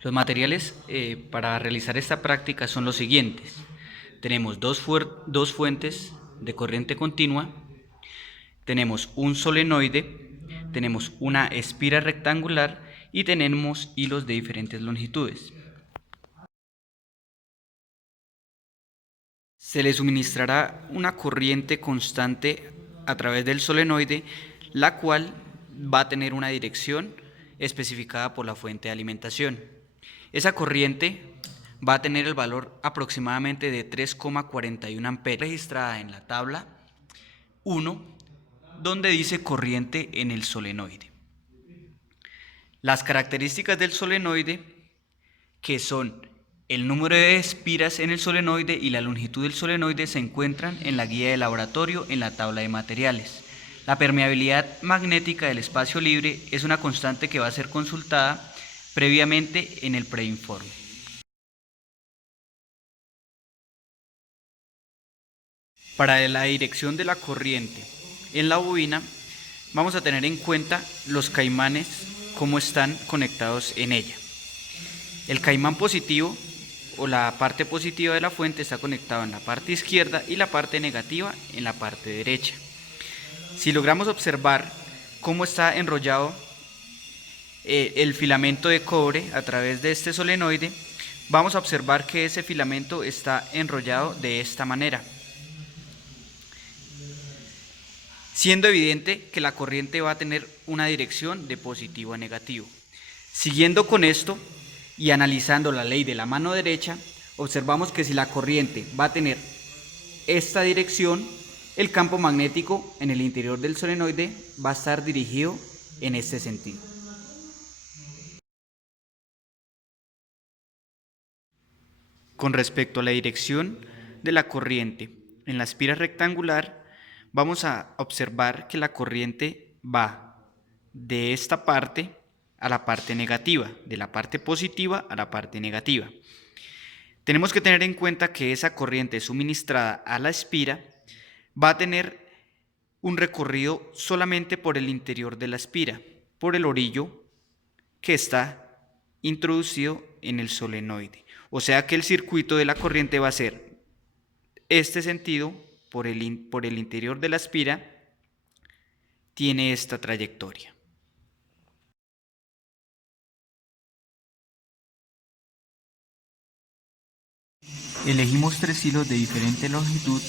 Los materiales para realizar esta práctica son los siguientes. Tenemos dos fuentes de corriente continua, tenemos un solenoide, tenemos una espira rectangular y tenemos hilos de diferentes longitudes. Se le suministrará una corriente constante a través del solenoide, la cual va a tener una dirección especificada por la fuente de alimentación. Esa corriente va a tener el valor aproximadamente de 3,41 amperes, registrada en la tabla 1, donde dice corriente en el solenoide. Las características del solenoide, que son el número de espiras en el solenoide y la longitud del solenoide, se encuentran en la guía de laboratorio en la tabla de materiales. La permeabilidad magnética del espacio libre es una constante que va a ser consultada previamente en el preinforme. Para la dirección de la corriente en la bobina, vamos a tener en cuenta los caimanes, cómo están conectados en ella. El caimán positivo o la parte positiva de la fuente está conectado en la parte izquierda y la parte negativa en la parte derecha. Si logramos observar cómo está enrollado el filamento de cobre a través de este solenoide, vamos a observar que ese filamento está enrollado de esta manera, siendo evidente que la corriente va a tener una dirección de positivo a negativo. Siguiendo con esto y analizando la ley de la mano derecha, observamos que si la corriente va a tener esta dirección, el campo magnético en el interior del solenoide va a estar dirigido en este sentido. Con respecto a la dirección de la corriente en la espira rectangular, vamos a observar que la corriente va de esta parte a la parte negativa, de la parte positiva a la parte negativa. Tenemos que tener en cuenta que esa corriente suministrada a la espira va a tener un recorrido solamente por el interior de la espira, por el orillo que está introducido en el solenoide. O sea que el circuito de la corriente va a ser este sentido, por el interior de la espira, tiene esta trayectoria. Elegimos 3 hilos de diferente longitud,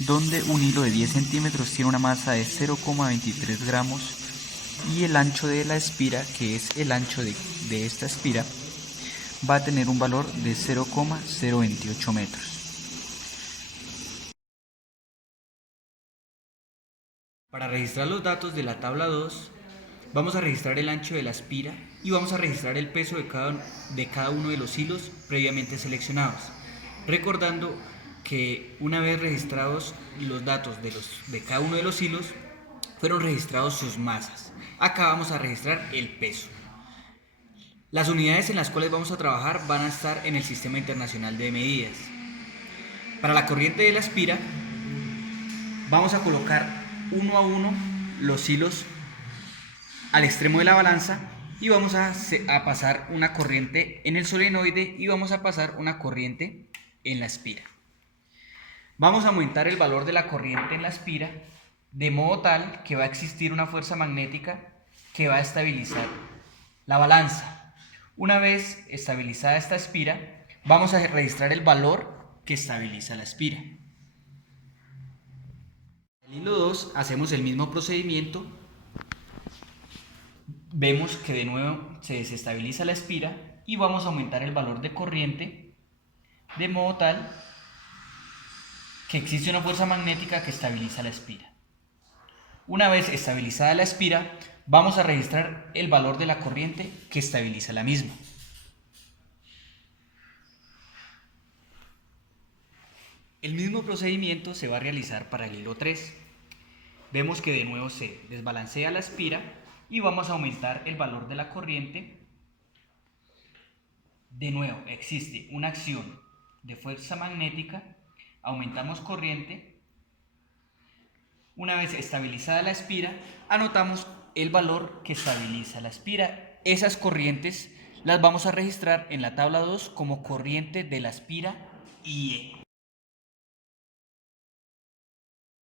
donde un hilo de 10 centímetros tiene una masa de 0,23 gramos y el ancho de la espira, que es el ancho de esta espira, va a tener un valor de 0,028 metros. Para registrar los datos de la tabla 2, vamos a registrar el ancho de la espira y vamos a registrar el peso de cada uno de los hilos previamente seleccionados. Recordando que una vez registrados los datos de cada uno de los hilos, fueron registrados sus masas. Acá vamos a registrar el peso. Las unidades en las cuales vamos a trabajar van a estar en el Sistema Internacional de Medidas. Para la corriente de la espira, vamos a colocar uno a uno los hilos al extremo de la balanza y vamos a pasar una corriente en el solenoide y vamos a pasar una corriente en la espira. Vamos a aumentar el valor de la corriente en la espira de modo tal que va a existir una fuerza magnética que va a estabilizar la balanza. Una vez estabilizada esta espira, vamos a registrar el valor que estabiliza la espira. En el hilo 2 hacemos el mismo procedimiento. Vemos que de nuevo se desestabiliza la espira y vamos a aumentar el valor de corriente de modo tal que existe una fuerza magnética que estabiliza la espira. Una vez estabilizada la espira, vamos a registrar el valor de la corriente que estabiliza la misma. El mismo procedimiento se va a realizar para el hilo 3. Vemos que de nuevo se desbalancea la espira y vamos a aumentar el valor de la corriente. De nuevo existe una acción de fuerza magnética, aumentamos corriente. Una vez estabilizada la espira, anotamos el valor que estabiliza la espira. Esas corrientes Las vamos a registrar en la tabla 2 como corriente de la espira IE.